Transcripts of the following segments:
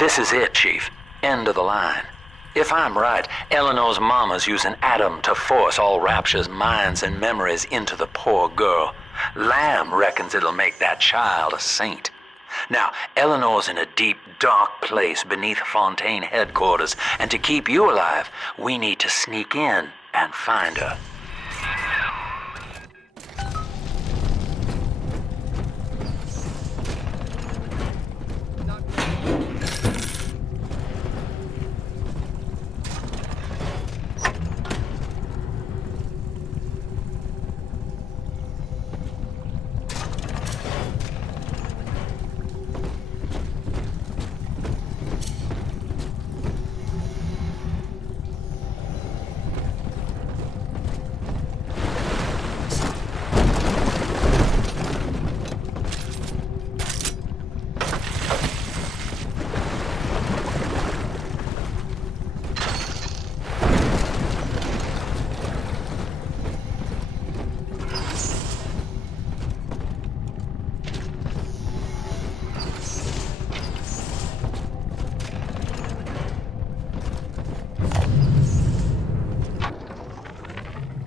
This is it, Chief. End of the line. If I'm right, Eleanor's mama's using Adam to force all Rapture's minds and memories into the poor girl. Lamb reckons it'll make that child a saint. Now, Eleanor's in a deep, dark place beneath Fontaine headquarters, and to keep you alive, we need to sneak in and find her.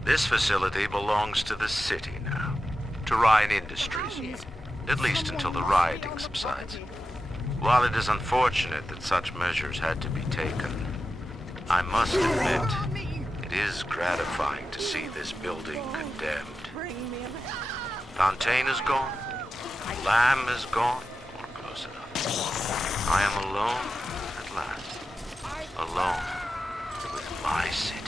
This facility belongs to the city now, to Ryan Industries, at least until the rioting subsides. While it is unfortunate that such measures had to be taken, I must admit, it is gratifying to see this building condemned. Fontaine is gone, Lamb is gone, or close enough. I am alone at last, alone with my city.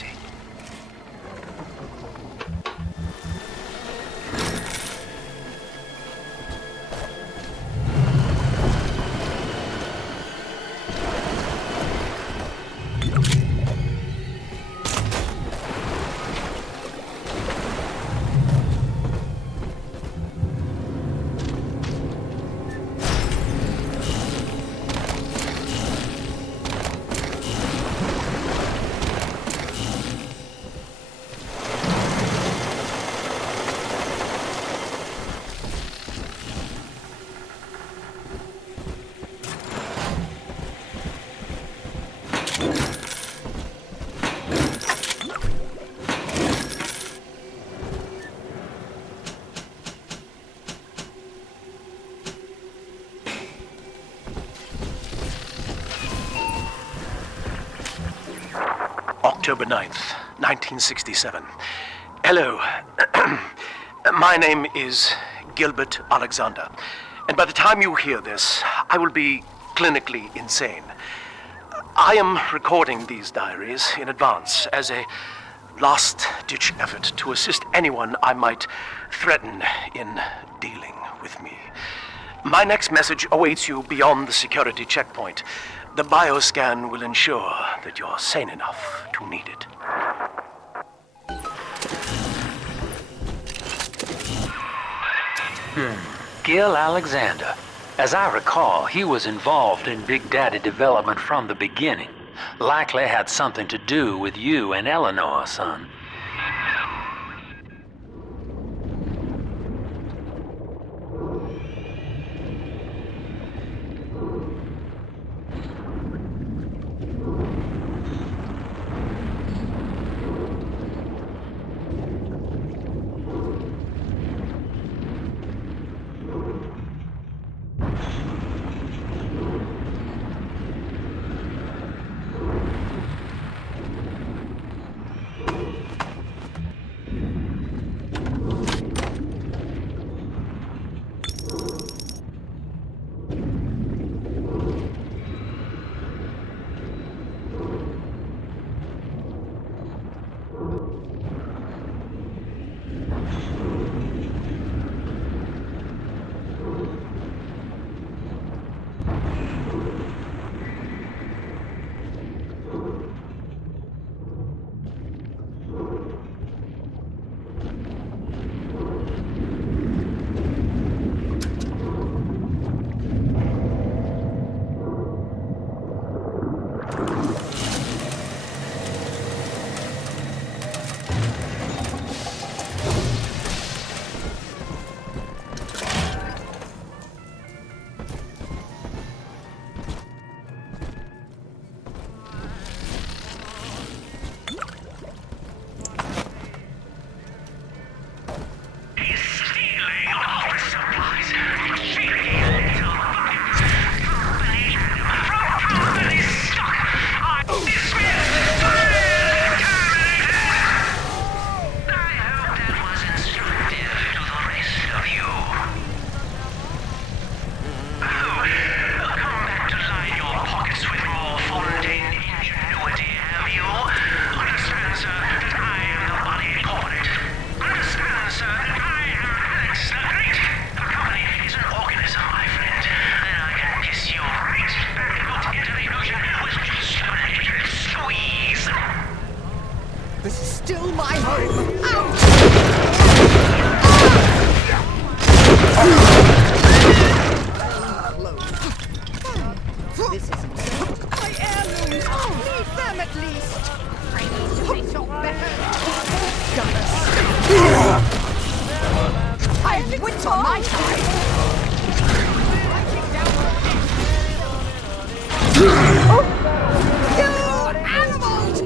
October 9th, 1967. Hello. My name is Gilbert Alexander, and by the time you hear this, I will be clinically insane. I am recording these diaries in advance as a last-ditch effort to assist anyone I might threaten in dealing with me. My next message awaits you beyond the security checkpoint. The bioscan will ensure that you're sane enough to need it. Gil Alexander. As I recall, he was involved in Big Daddy development from the beginning. Likely had something to do with you and Eleanor, son. Not on my time. You animals!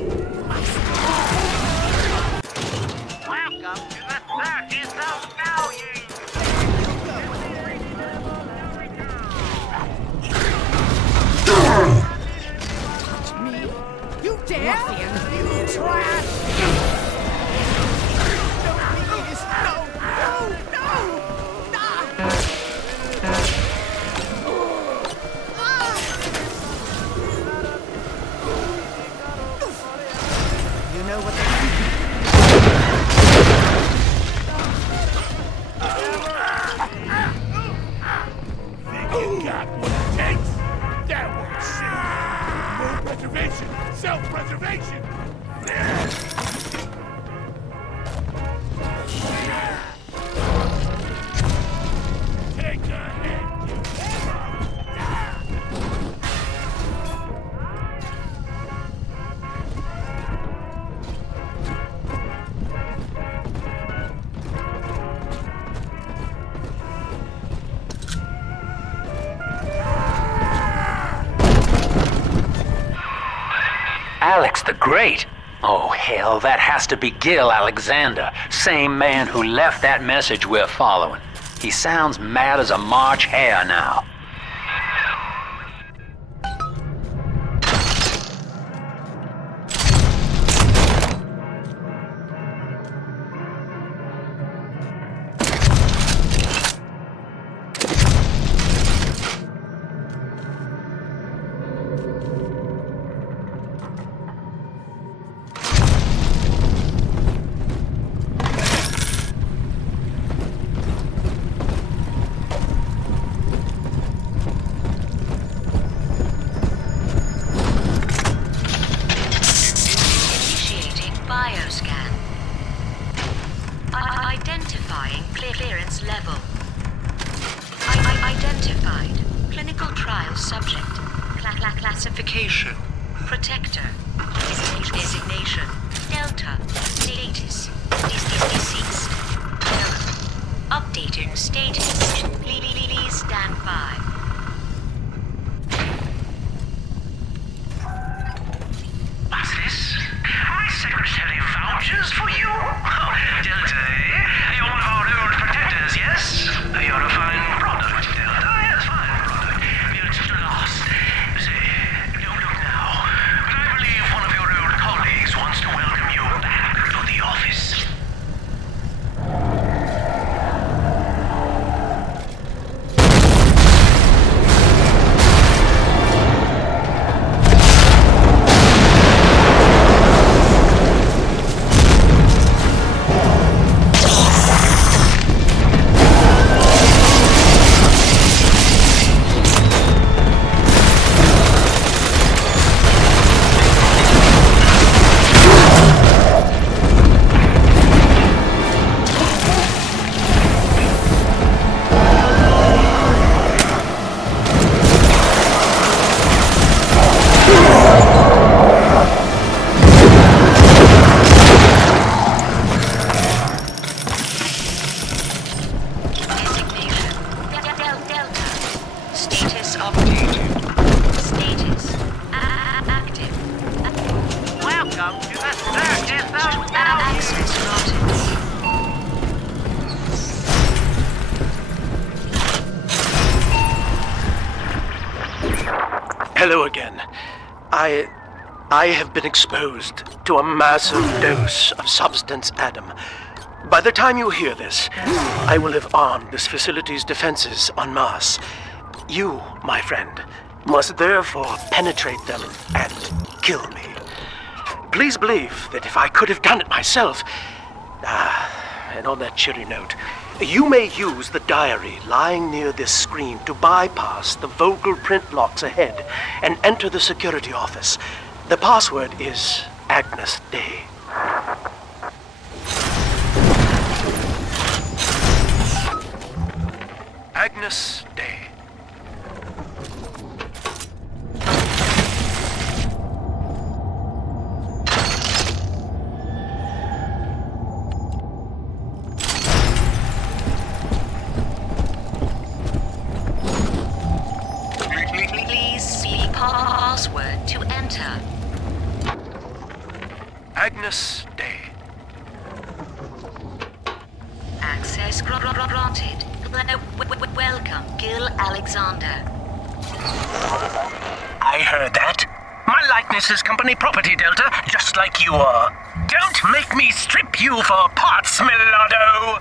Welcome to the 30th of value. Me? You dare? You trash! No, please! No! No! No! Ah! You know what they Think you got what it takes? That won't save you. More preservation, self-preservation. Take a hit, you Alex the Great? Oh, hell, that has to be Gil Alexander, same man who left that message we're following. He sounds mad as a March hare now. Initiating bioscan. Identifying clearance level. Identified. Clinical trial subject. Classification. Protector. Designation. Delta. Status. Deceased. Error. Updating status. Please stand by. What's this? My secretary vouchers for you? Oh, Delta, eh? You're one of our old protectors, yes? You're a fine product, Delta. Yes, fine product. You're just lost. Say, don't look now. But I believe one of your old colleagues wants to welcome you back to the office. Hello again. I have been exposed to a massive dose of substance Adam. By the time you hear this, I will have armed this facility's defenses en masse. You, my friend, must therefore penetrate them and kill me. Please believe that if I could have done it myself... and on that cheery note, you may use the diary lying near this screen to bypass the Vogel print locks ahead and enter the security office. The password is Agnes Day. Agnes Day. Agnus Dei. Access granted. Welcome, Gil Alexander. I heard that. My likeness is company property, Delta, just like you are. Don't make me strip you for parts, Millardo!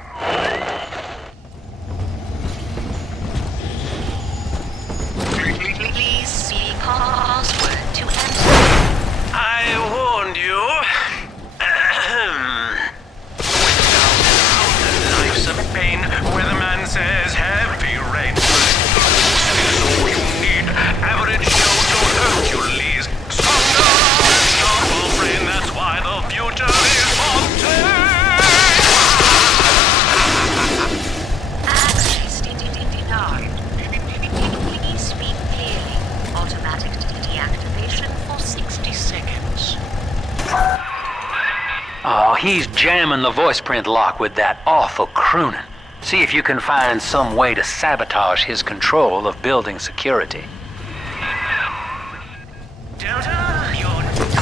Please see password to enter. I warned you. Life's a pain, weatherman says heavy rain. Is all you need. Average Joe don't hurt your lees. Stronger, sharper brain, that's why the future is Fontaine. Access denied. Please speak clearly. Automatic deactivation for 60 seconds. Oh, he's jamming the voice print lock with that awful crooning. See if you can find some way to sabotage his control of building security. Delta, you're doing.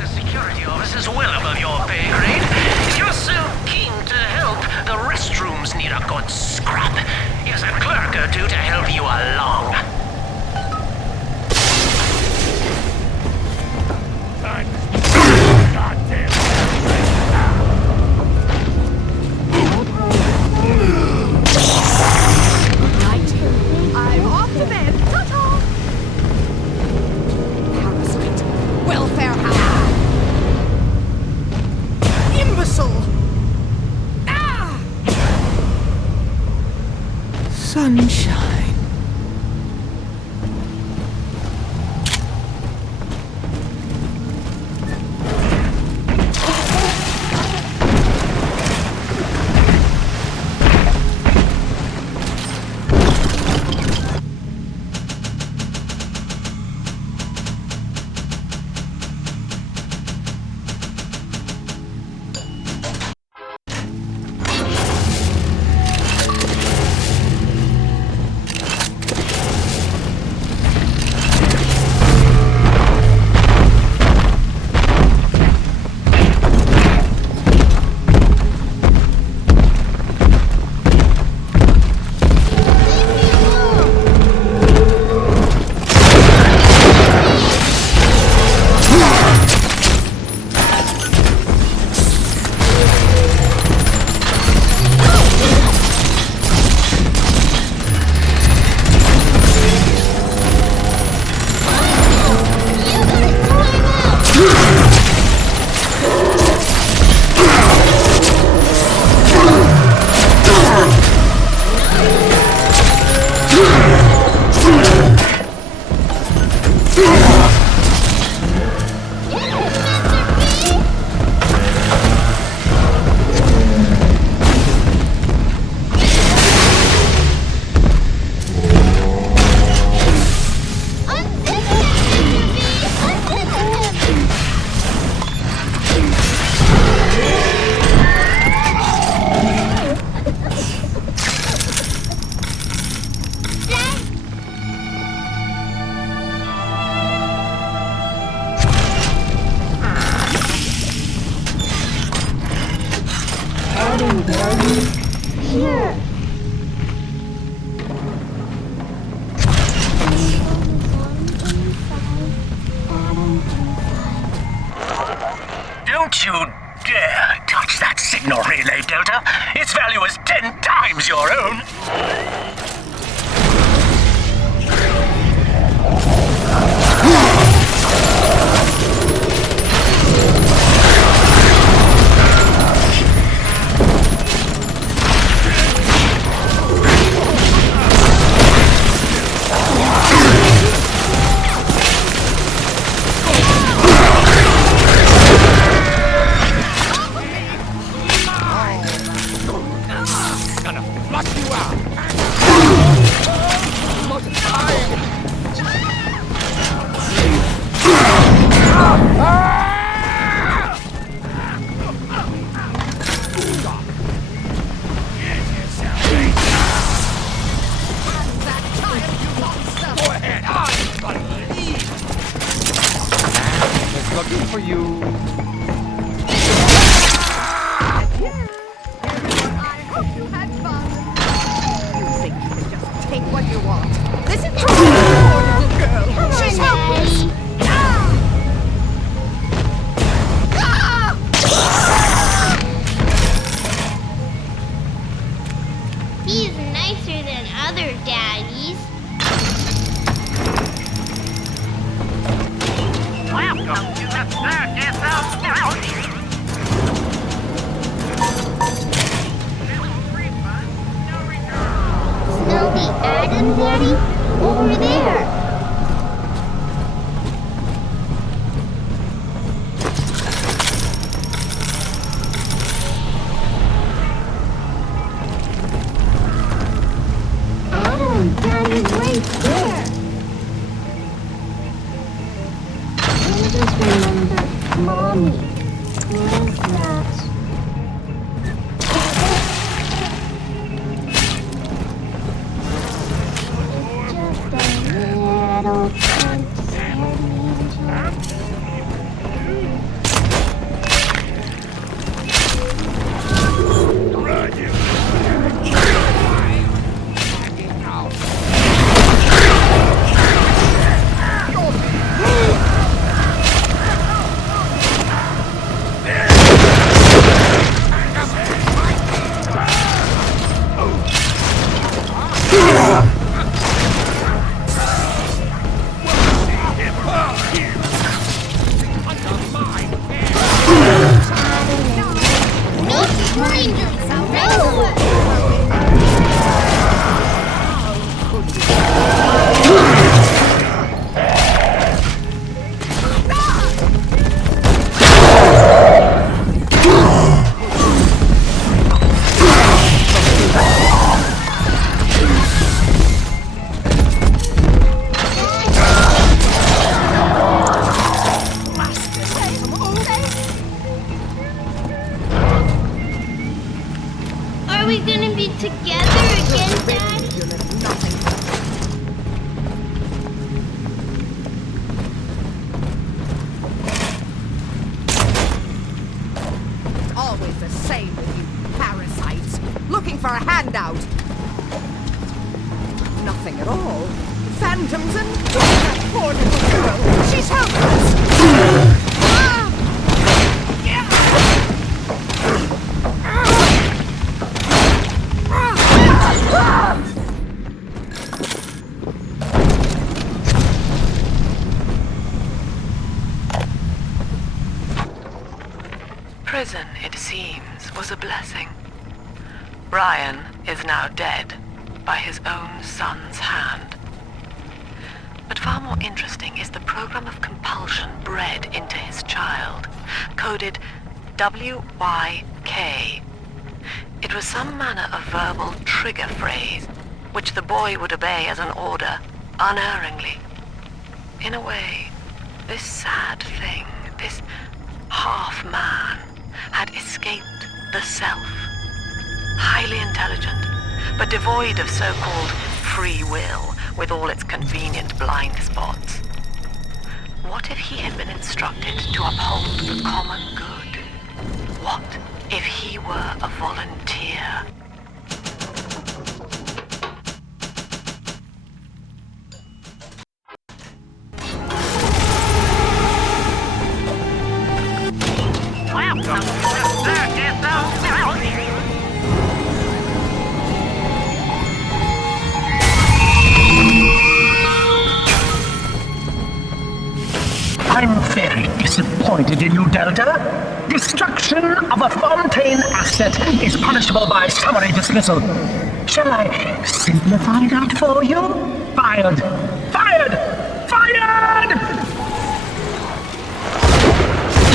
The security office is well above your pay grade. If you're so keen to help, the restrooms need a good scrub. Here's a clerk or two to help you along. Goddamn. I'm off to bed. Ta-ta! Parasite. Welfare hound. Imbecile! Ah! Sunshine. Don't you dare touch that signal relay, Delta. Its value is 10 times your own. Looking for you. Listen to her, poor little girl. She's helpless. He's nicer than other daddies. Welcome to the circus of Galaxy. Smell the Adam, Daddy? Over there. Adam, Daddy's right there. I just remember Mommy. Who is that? Just a little Are we gonna be together again, Daddy? Always the same with you parasites. Looking for a handout. Nothing at all. Phantoms and that poor little girl. She's helpless. Prison, it seems, was a blessing. Ryan is now dead by his own son's hand. But far more interesting is the program of compulsion bred into his child, coded WYK. It was some manner of verbal trigger phrase, which the boy would obey as an order, unerringly. In a way, this sad thing, this half-man, had escaped the self. Highly intelligent, but devoid of so-called free will, with all its convenient blind spots. What if he had been instructed to uphold the common good? What if he were a volunteer? Welcome to the circus of Galaxy. I'm very disappointed in you, Delta. Destruction of a Fontaine asset is punishable by summary dismissal. Shall I simplify that for you? Fired! Fired! Fired!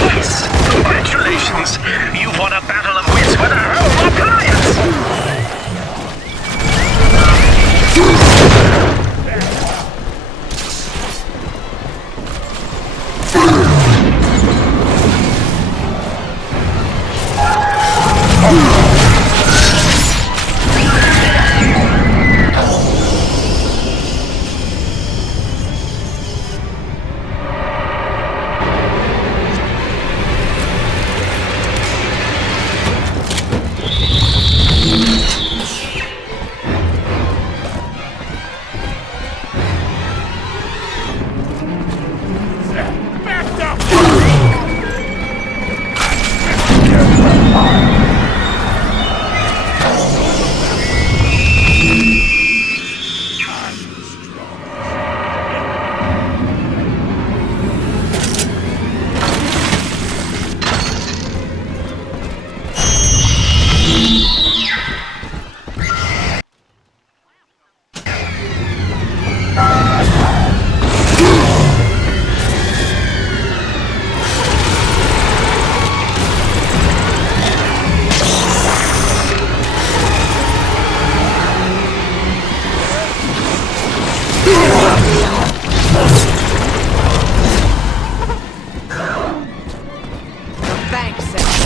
Yes! Congratulations! You've won a battle of wits with our own appliance! Thanks, Sally.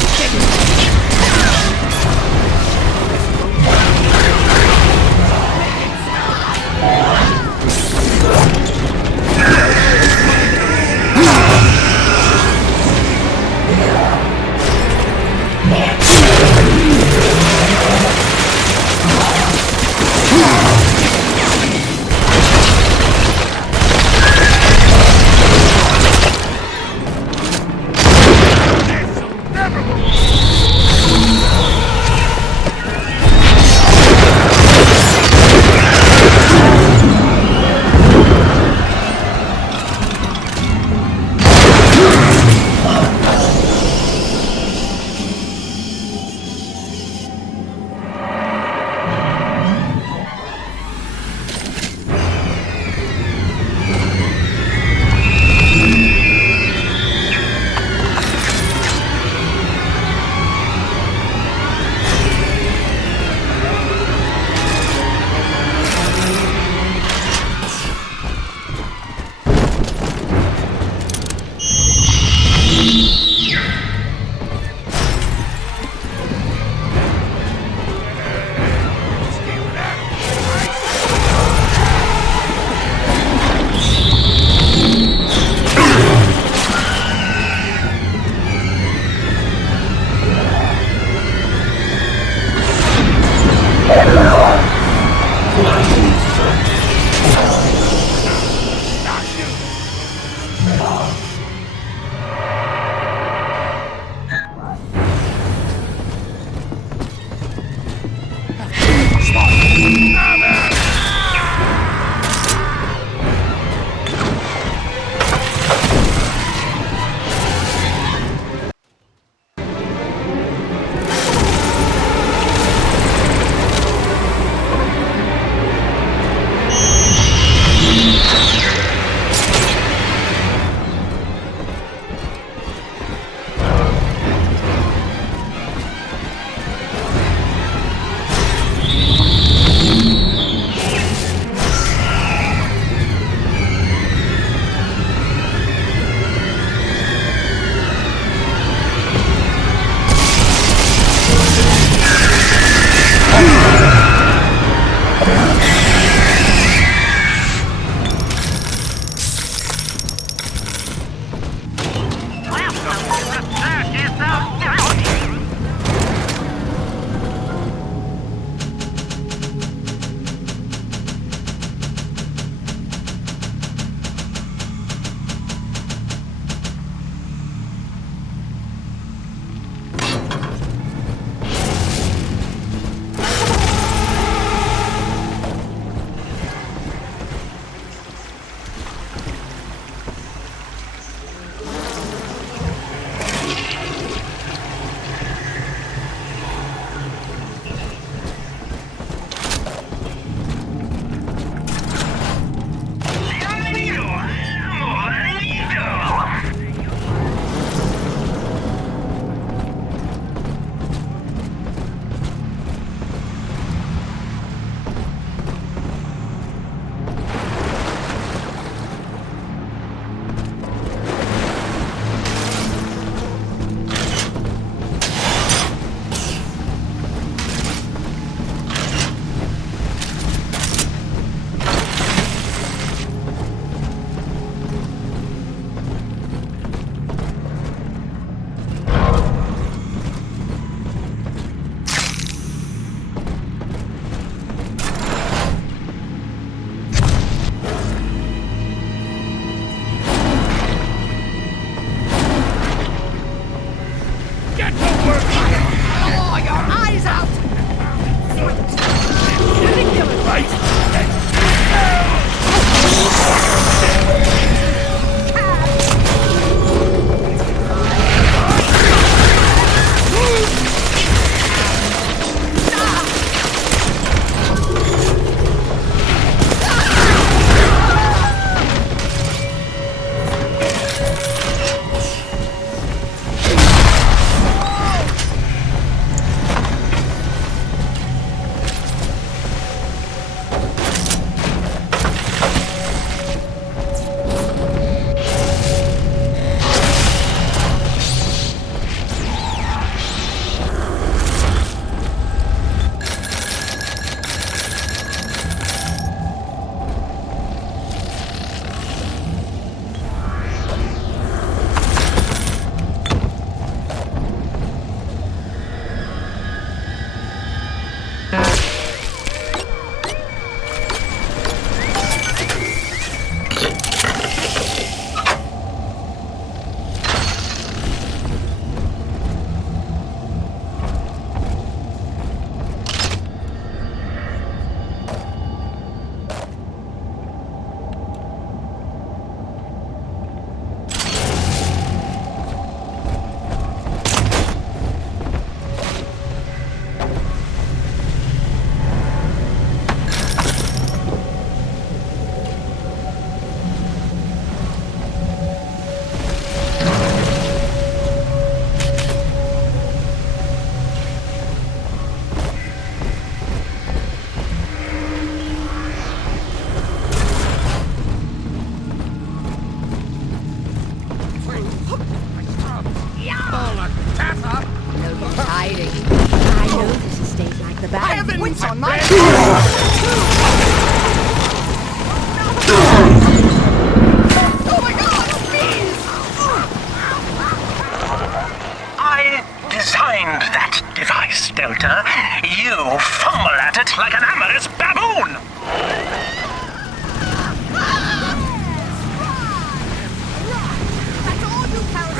bad wits on my Oh my god, please! I designed that device, Delta. You fumble at it like an amorous baboon! That's all you cowards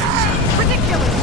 are. Ridiculous!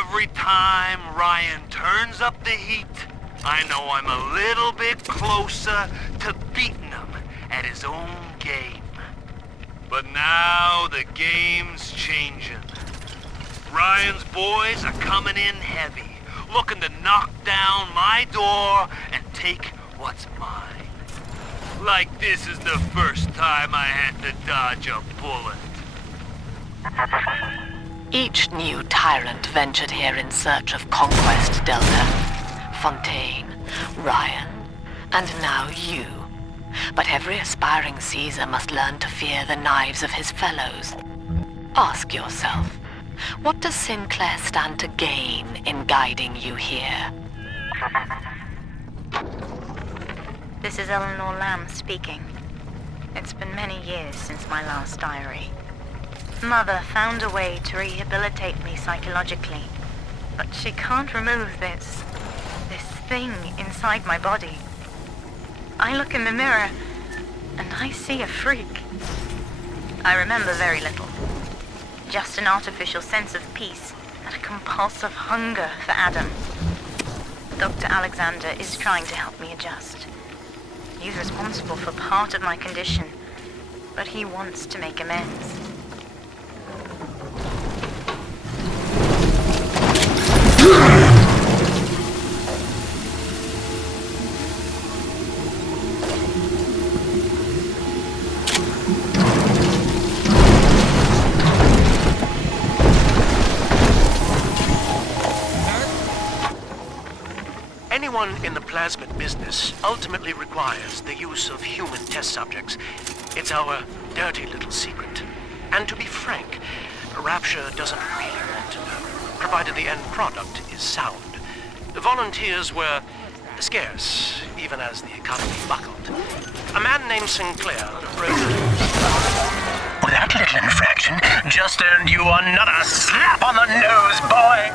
Every time Ryan turns up the heat, I know I'm a little bit closer to beating him at his own game. But now the game's changing. Ryan's boys are coming in heavy, looking to knock down my door and take what's mine. Like this is the first time I had to dodge a bullet. Each new tyrant ventured here in search of conquest, Delta. Fontaine, Ryan, and now you. But every aspiring Caesar must learn to fear the knives of his fellows. Ask yourself, what does Sinclair stand to gain in guiding you here? This is Eleanor Lamb speaking. It's been many years since my last diary. Mother found a way to rehabilitate me psychologically, but she can't remove this thing inside my body. I look in the mirror, and I see a freak. I remember very little. Just an artificial sense of peace and a compulsive hunger for Adam. Dr. Alexander is trying to help me adjust. He's responsible for part of my condition, but he wants to make amends. Anyone in the plasmid business ultimately requires the use of human test subjects. It's our dirty little secret. And to be frank, Rapture doesn't really want to know, provided the end product is sound. The volunteers were scarce, even as the economy buckled. A man named Sinclair wrote... That little infraction just earned you another slap on the nose, boy!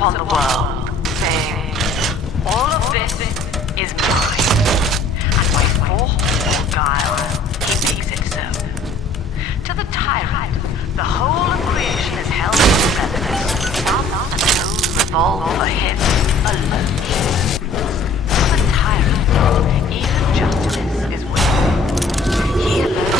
upon the world, saying, "All of this is mine." And by forethought guile, he makes it so. To the tyrant, the whole of creation is held in reverence. Some souls revolve for him alone. To the tyrant, even justice is will. He alone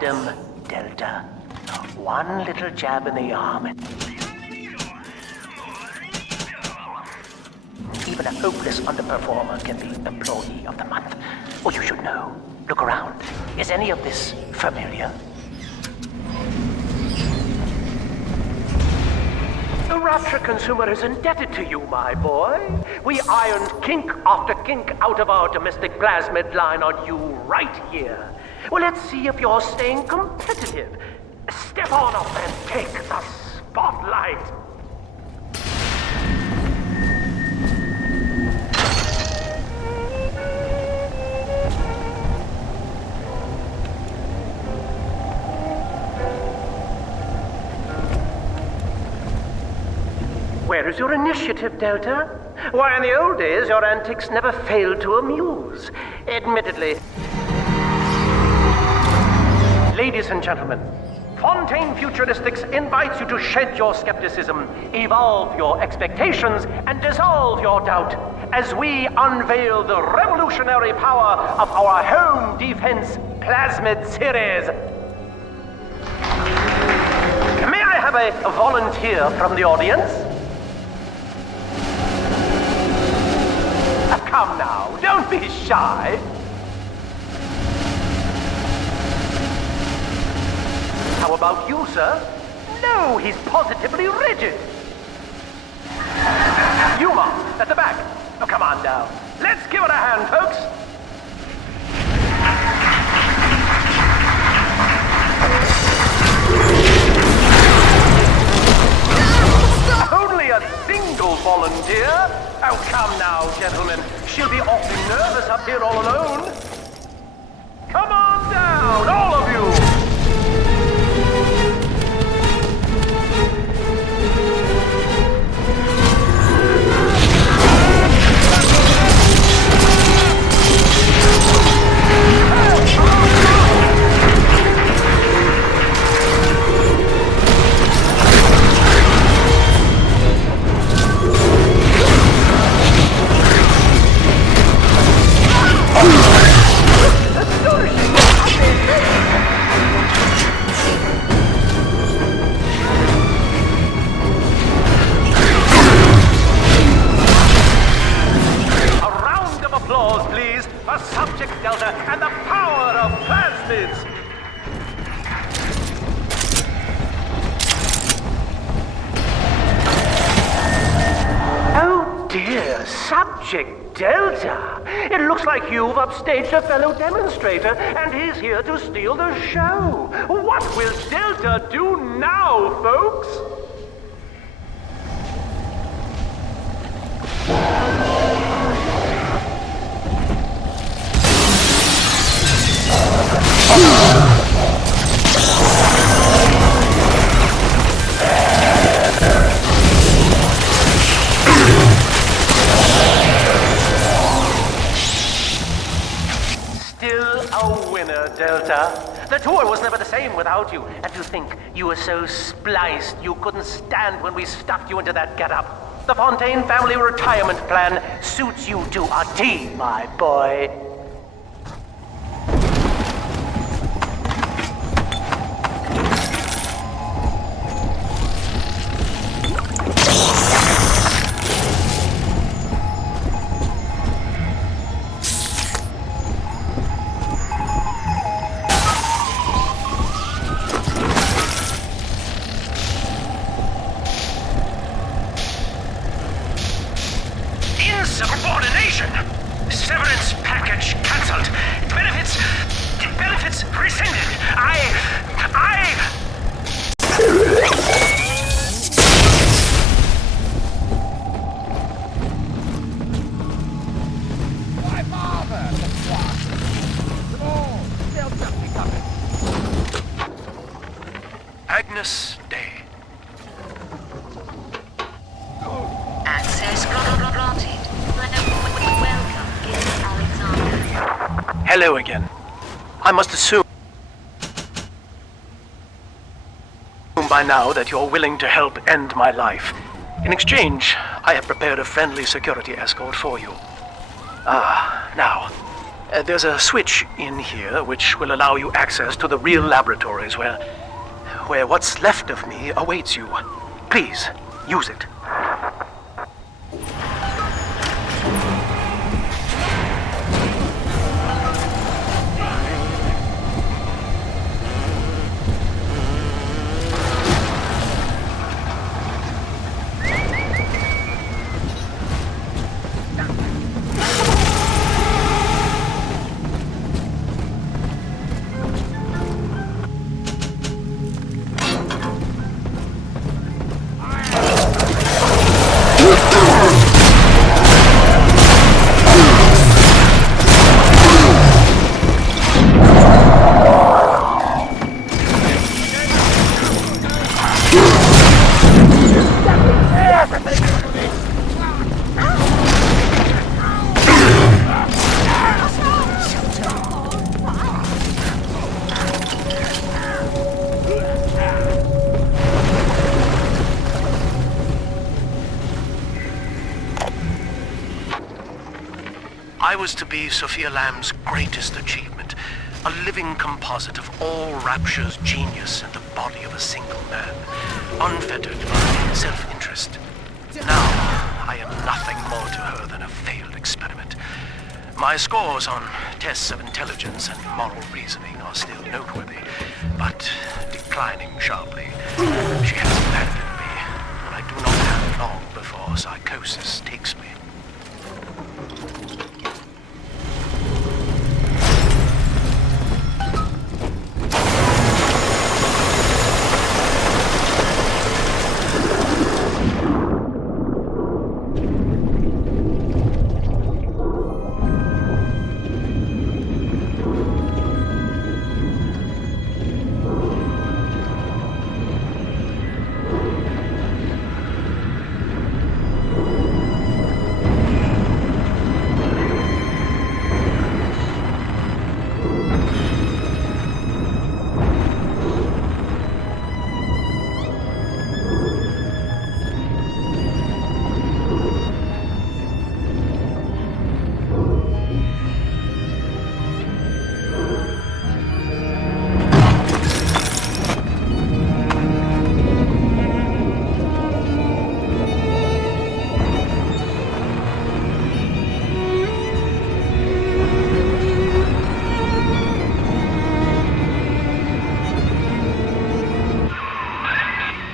Adam Delta. One little jab in the arm. Even a hopeless underperformer can be Employee of the Month. Oh, you should know. Look around. Is any of this familiar? The Rapture consumer is indebted to you, my boy. We ironed kink after kink out of our domestic plasmid line on you right here. Well, let's see if you're staying competitive. Step on up and take the spotlight. Where's your initiative, Delta? Why, in the old days, your antics never failed to amuse. Admittedly. Ladies and gentlemen, Fontaine Futuristics invites you to shed your skepticism, evolve your expectations, and dissolve your doubt as we unveil the revolutionary power of our home defense plasmid series. May I have a volunteer from the audience? Come now, don't be shy. How about you, sir? No, he's positively rigid. You, Mom, at the back. Oh, come on down. Let's give it a hand, folks. Only a single volunteer? Oh, come now, gentlemen. She'll be awfully nervous up here all alone. Come on down, all of you. Subject Delta and the power of plasmids! Oh dear, Subject Delta! It looks like you've upstaged a fellow demonstrator and he's here to steal the show! What will Delta do now, folks? Still a winner, Delta. The tour was never the same without you. And to think you were so spliced you couldn't stand when we stuffed you into that getup. The Fontaine family retirement plan suits you to a T, my boy. Insubordination! Severance package cancelled. Benefits rescinded. Why bother? Come on, they'll just be coming. Agnes Day. Access granted. Welcome, Gilbert Alexander. Hello again. I must assume by now that you're willing to help end my life. In exchange, I have prepared a friendly security escort for you. Now, there's a switch in here which will allow you access to the real laboratories where what's left of me awaits you. Please, use it. I was to be Sophia Lamb's greatest achievement, a living composite of all Rapture's genius in the body of a single man, unfettered by self-interest. Now, I am nothing more to her than a failed experiment. My scores on tests of intelligence and moral reasoning are still noteworthy, but declining sharply. She has abandoned me, and I do not have long before psychosis takes me.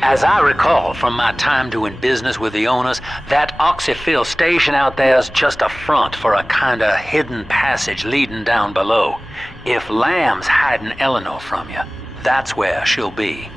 As I recall from my time doing business with the owners, that oxyfill station out there's just a front for a kinda hidden passage leading down below. If Lamb's hiding Eleanor from you, that's where she'll be.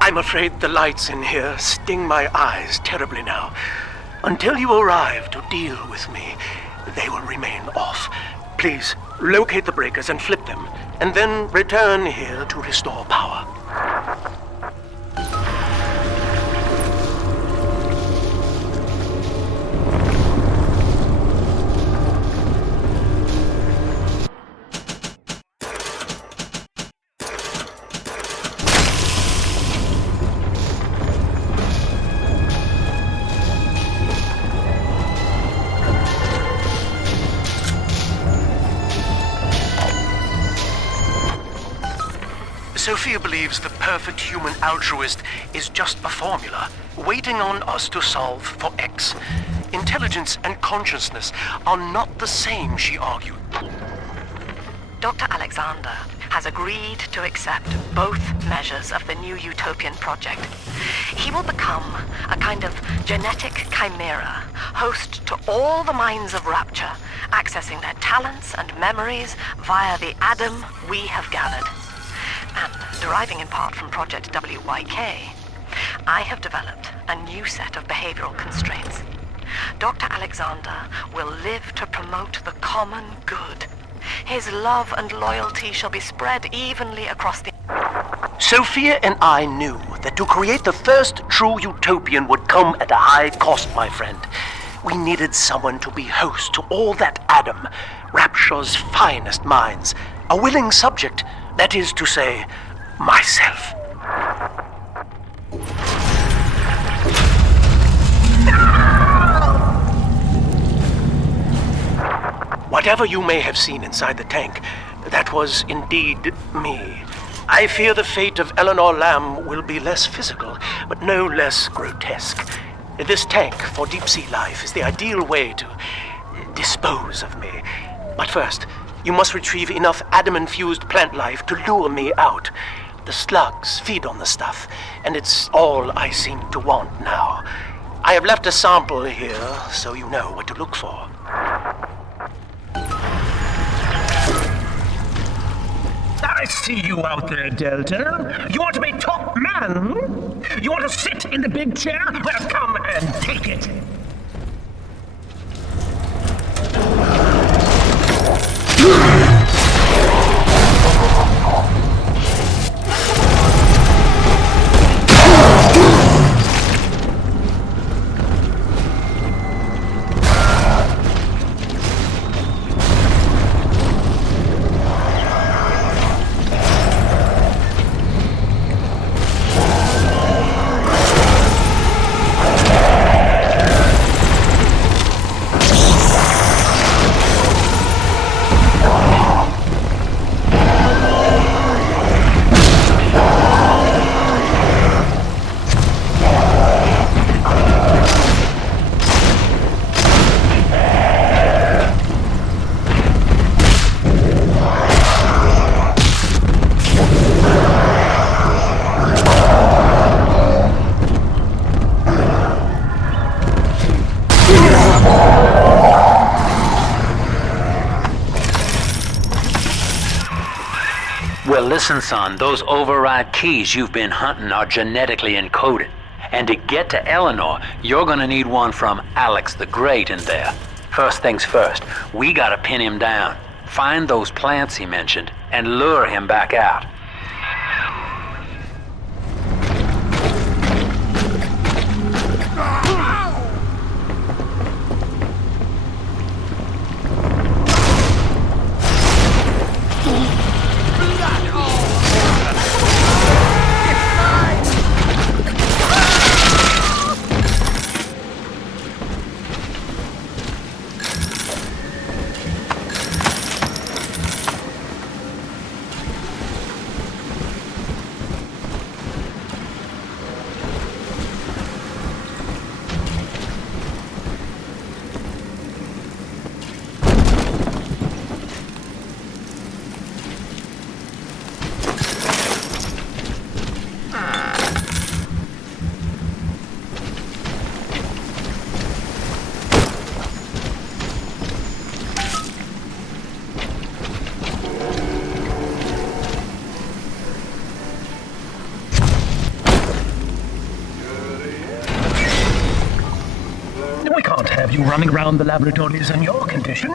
I'm afraid the lights in here sting my eyes terribly now. Until you arrive to deal with me, they will remain off. Please, locate the breakers and flip them, and then return here to restore power. Sophia believes the perfect human altruist is just a formula, waiting on us to solve for X. Intelligence and consciousness are not the same, she argued. Dr. Alexander has agreed to accept both measures of the new utopian project. He will become a kind of genetic chimera, host to all the minds of Rapture, accessing their talents and memories via the Adam we have gathered. And deriving in part from Project WYK, I have developed a new set of behavioral constraints. Dr. Alexander will live to promote the common good. His love and loyalty shall be spread evenly across the... Sophia and I knew that to create the first true utopian would come at a high cost, my friend. We needed someone to be host to all that Adam, Rapture's finest minds, a willing subject. That is to say, myself. Whatever you may have seen inside the tank, that was indeed me. I fear the fate of Eleanor Lamb will be less physical, but no less grotesque. This tank for deep-sea life is the ideal way to dispose of me. But first, you must retrieve enough Adam-infused plant life to lure me out. The slugs feed on the stuff, and it's all I seem to want now. I have left a sample here, so you know what to look for. I see you out there, Delta. You want to be top man? You want to sit in the big chair? Well, come and take it. Well, listen, son, those override keys you've been hunting are genetically encoded. And to get to Eleanor, you're gonna need one from Alex the Great in there. First things first, we gotta pin him down. Find those plants he mentioned, and lure him back out. We can't have you running around the laboratories in your condition.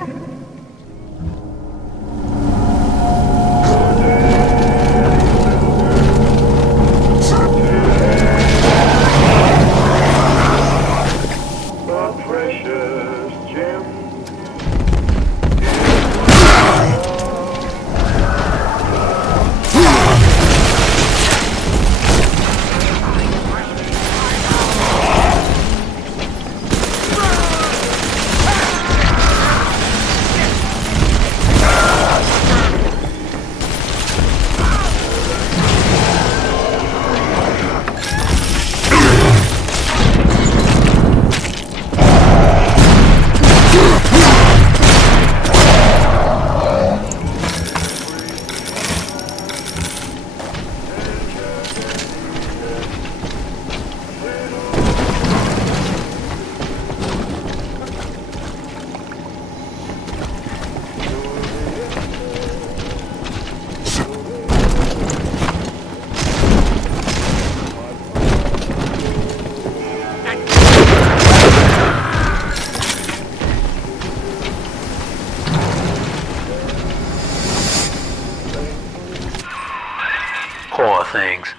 Poor things.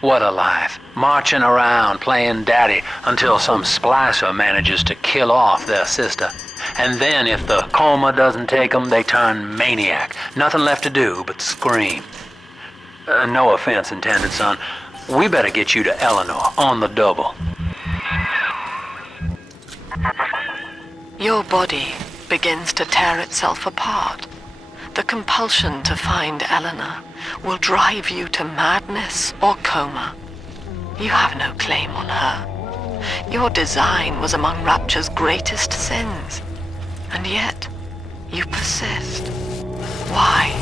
What a life. Marching around, playing daddy, until some splicer manages to kill off their sister. And then if the coma doesn't take them, they turn maniac. Nothing left to do but scream. No offense intended, son. We better get you to Eleanor, on the double. Your body begins to tear itself apart. The compulsion to find Eleanor will drive you to madness or coma. You have no claim on her. Your design was among Rapture's greatest sins. And yet, you persist. Why?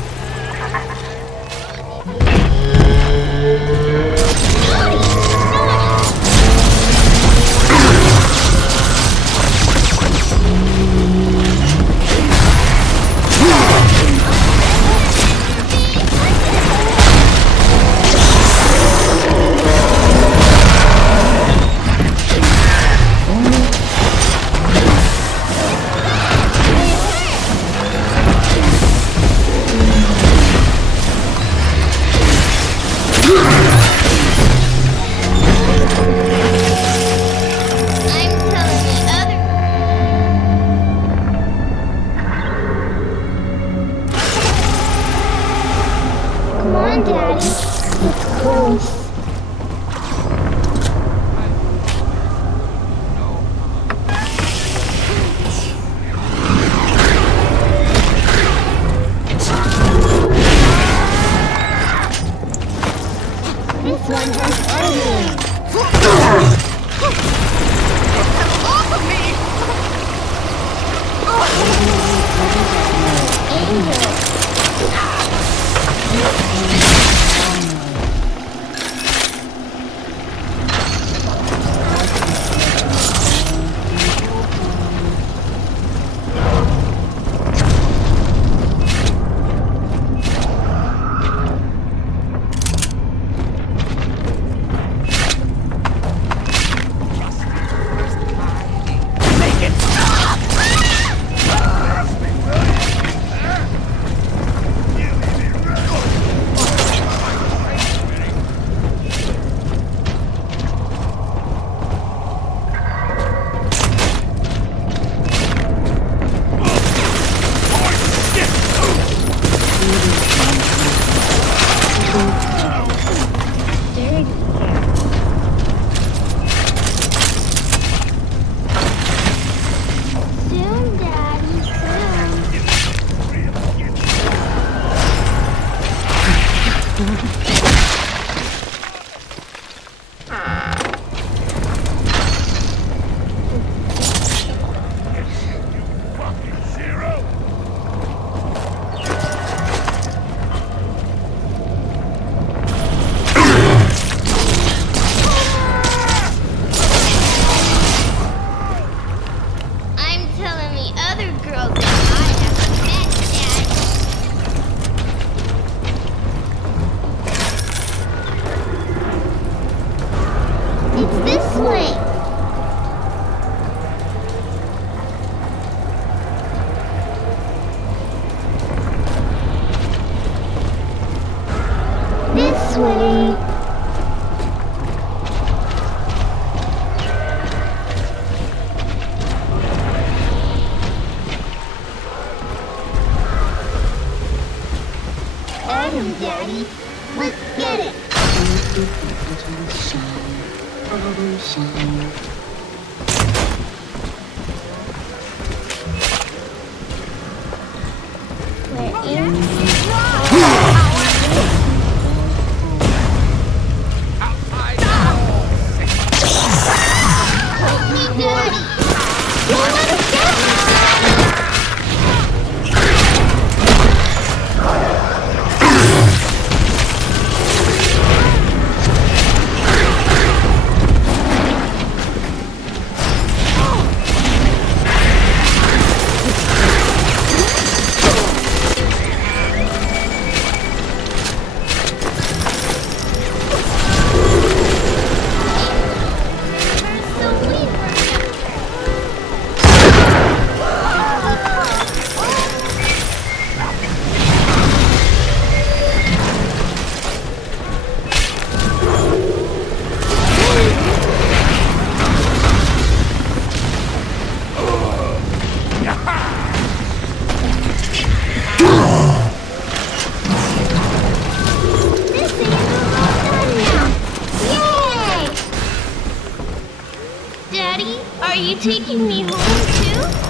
This way. This way. Adam, Daddy. Let's get it. We're in. Daddy! Don't let us get Daddy, are you taking me home too?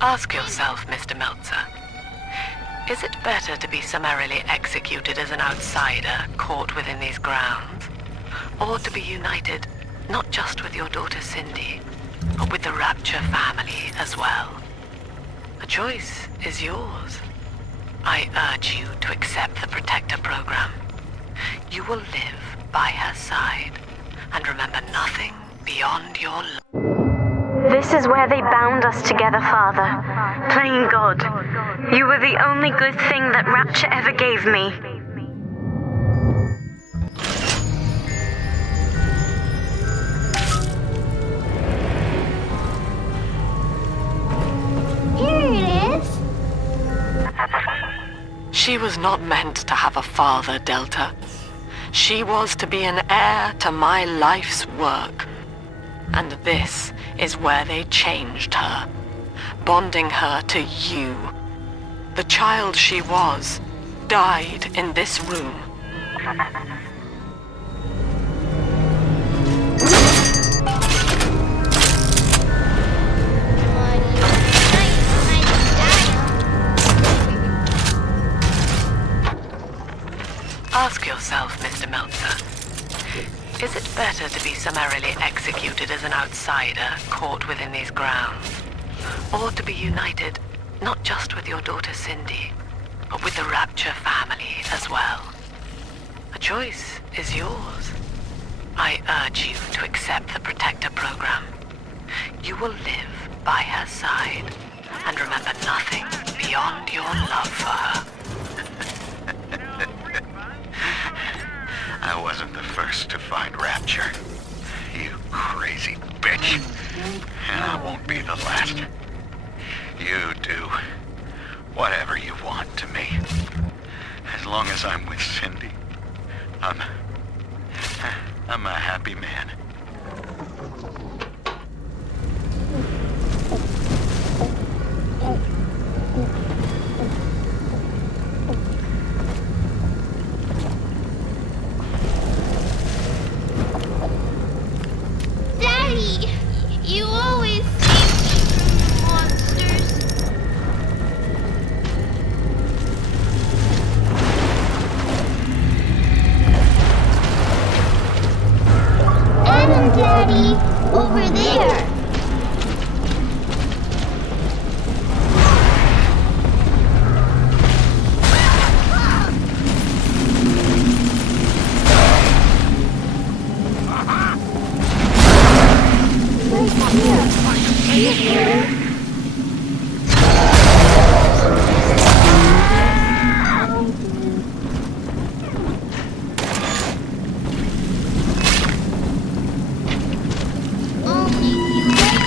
Ask yourself, Mr. Meltzer, is it better to be summarily executed as an outsider caught within these grounds, or to be united not just with your daughter Cindy, but with the Rapture family as well? The choice is yours. I urge you to accept the Protector program. You will live by her side and remember nothing beyond your love. This is where they bound us together, Father. Playing God. You were the only good thing that Rapture ever gave me. Here it is. She was not meant to have a father, Delta. She was to be an heir to my life's work. And this is where they changed her, bonding her to you. The child she was died in this room. Ask yourself, Mr. Meltzer, is it better to be summarily executed as an outsider caught within these grounds, or to be united not just with your daughter Cindy, but with the Rapture family as well? The choice is yours. I urge you to accept the Protector program. You will live by her side and remember nothing beyond your love for her. I wasn't the first to find Rapture, you crazy bitch. And I won't be the last. You do whatever you want to me. As long as I'm with Cindy, I'm a happy man. Daddy, you always save me from monsters. Adam, Daddy, over there. Only you better.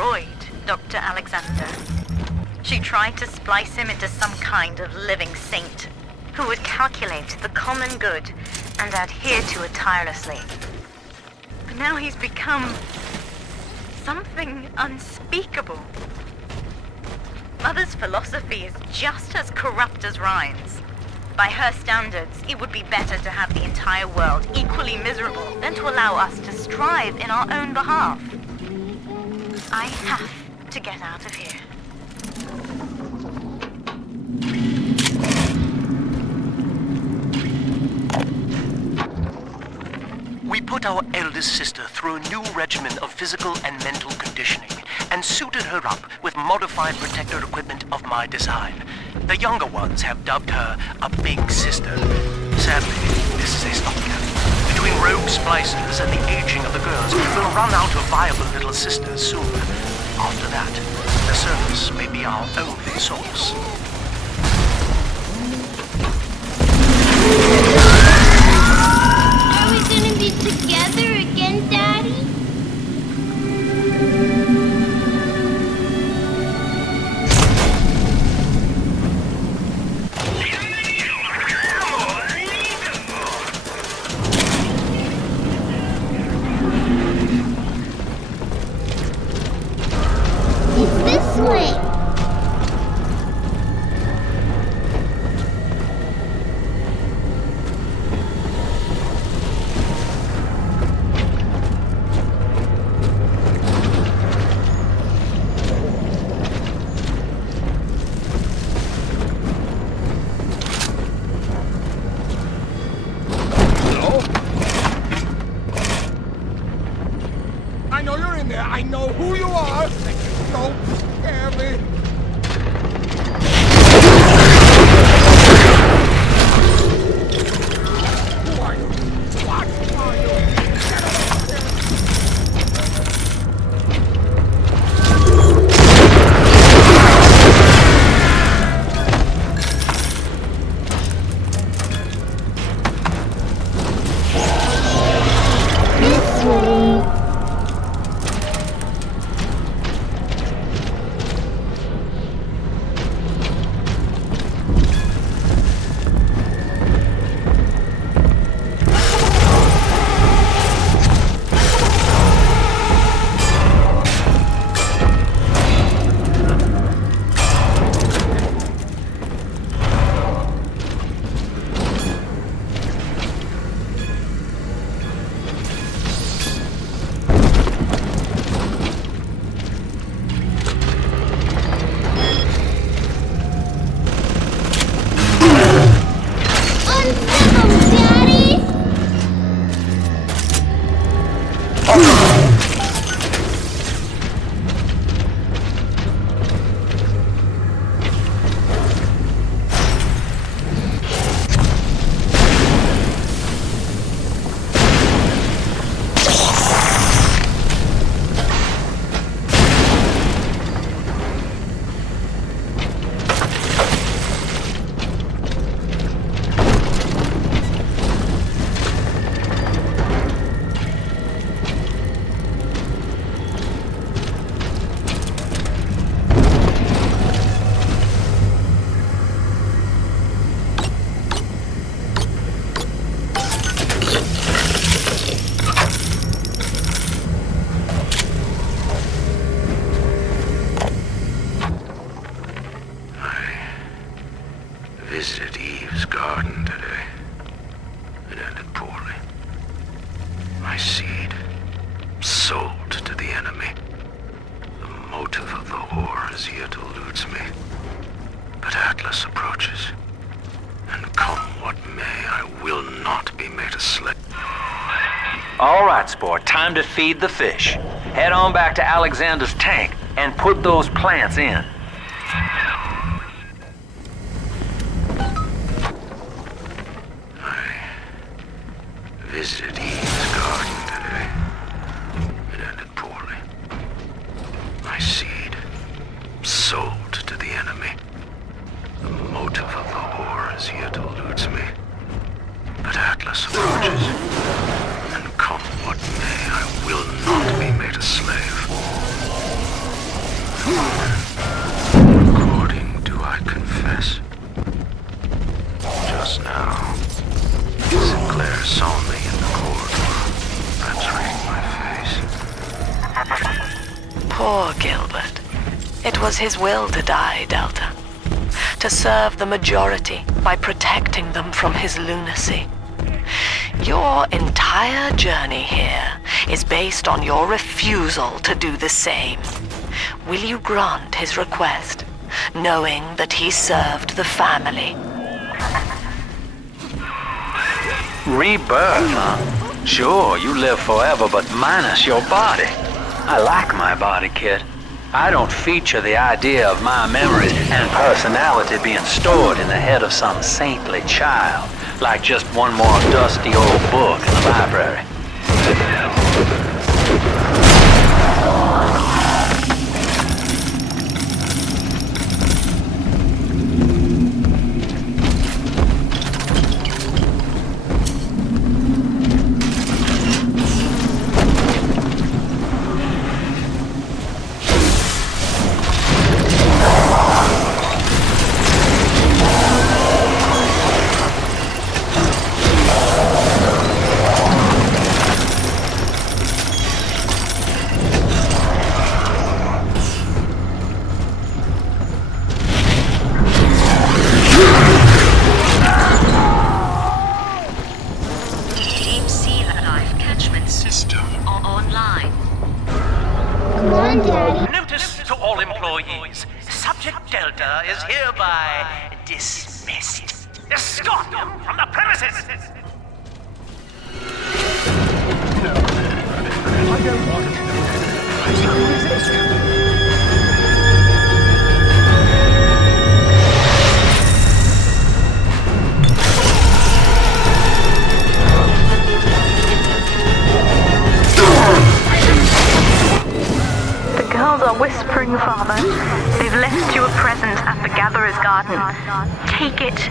destroyed Dr. Alexander. She tried to splice him into some kind of living saint who would calculate the common good and adhere to it tirelessly. But now he's become something unspeakable. Mother's philosophy is just as corrupt as Ryan's. By her standards, it would be better to have the entire world equally miserable than to allow us to strive in our own behalf. I have to get out of here. We put our eldest sister through a new regimen of physical and mental conditioning and suited her up with modified protector equipment of my design. The younger ones have dubbed her a big sister. Sadly, this is a stopgap. Between rogue splicers and the aging of the girls, we'll run out of viable little sisters soon. After that, the service may be our only source. Are we gonna be together again, Daddy? It's this way. I know you're in there. I know who you are. Don't scare me. Who are you? What are you? Get away This way. Visited Eve's garden today. It ended poorly. My seed, sold to the enemy. The motive of the whore as yet eludes me. But Atlas approaches. And come what may, I will not be made a slave. All right, sport, time to feed the fish. Head on back to Alexander's tank and put those plants in. Visited Eve's garden today. It ended poorly. My seed, sold to the enemy. The motive of the whore as yet eludes me. But Atlas approaches. And come what may, I will not be made a slave. According to I confess. Just now, Sinclair saw me in the corridor. Perhaps reading my face. Poor Gilbert. It was his will to die, Delta. To serve the majority by protecting them from his lunacy. Your entire journey here is based on your refusal to do the same. Will you grant his request, knowing that he served the family? Rebirth, huh? Sure, you live forever, but minus your body. I like my body, kid. I don't feature the idea of my memories and personality being stored in the head of some saintly child, like just one more dusty old book in the library. Notice to all employees. Subject Delta is hereby dismissed. Escort them from the premises! I don't want it. I can't resist. The girls are whispering, Father. They've left you a present at the Gatherer's Garden. Take it.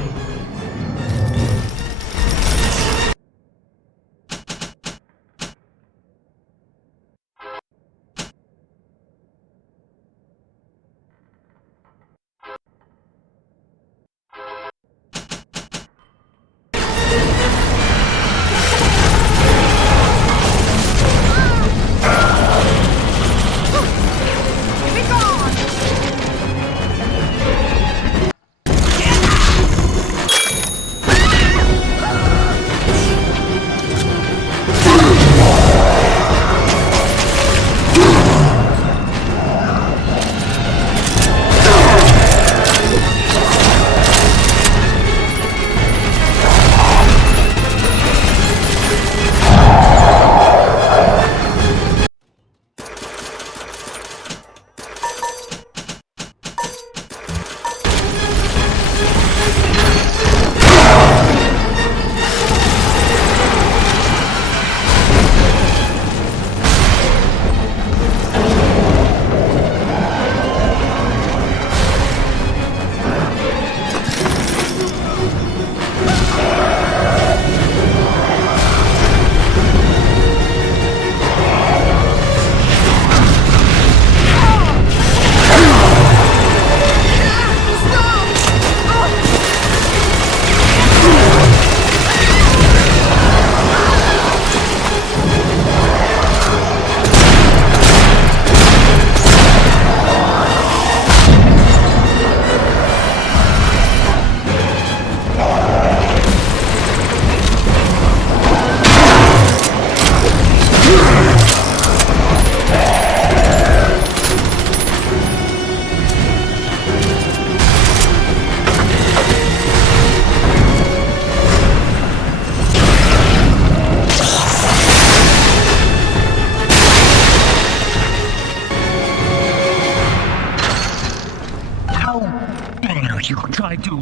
You tried to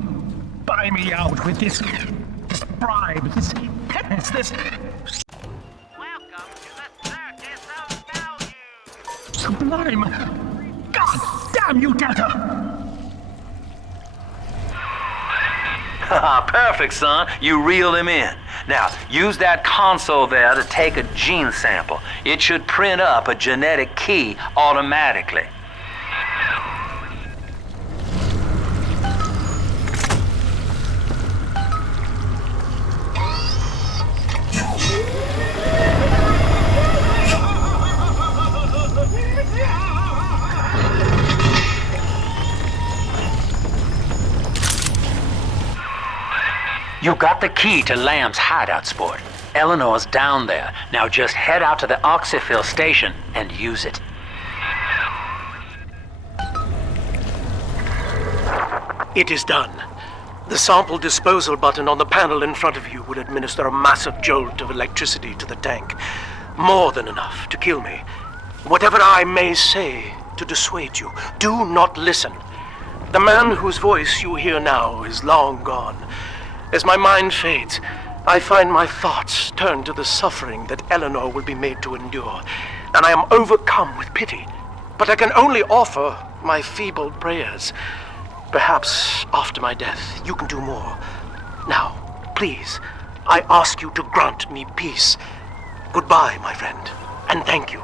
buy me out with this bribe, this penance, this... Welcome to the Circus of Value! Sublime! God damn you, Delta! Perfect, son. You reeled him in. Now, use that console there to take a gene sample. It should print up a genetic key automatically. You got the key to Lamb's hideout, sport. Eleanor's down there. Now just head out to the oxyfill station and use it. It is done. The sample disposal button on the panel in front of you will administer a massive jolt of electricity to the tank. More than enough to kill me. Whatever I may say to dissuade you, do not listen. The man whose voice you hear now is long gone. As my mind fades, I find my thoughts turn to the suffering that Eleanor will be made to endure, and I am overcome with pity. But I can only offer my feeble prayers. Perhaps after my death, you can do more. Now, please, I ask you to grant me peace. Goodbye, my friend, and thank you.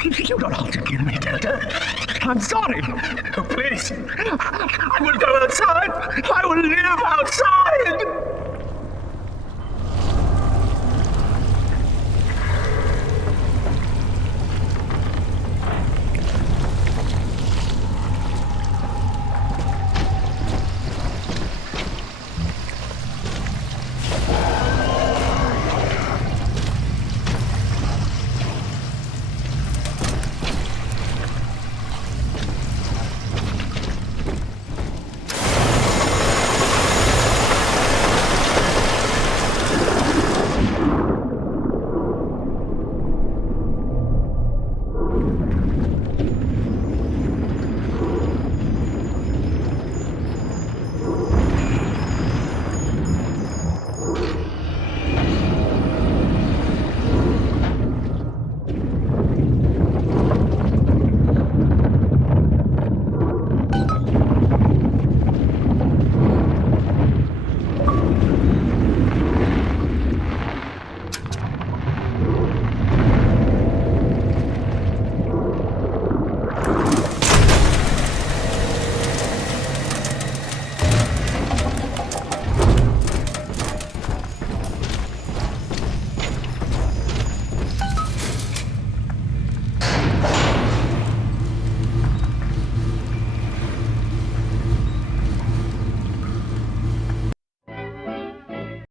You don't have to kill me, Delta. I'm sorry. Oh, please. I will go outside. I will live outside.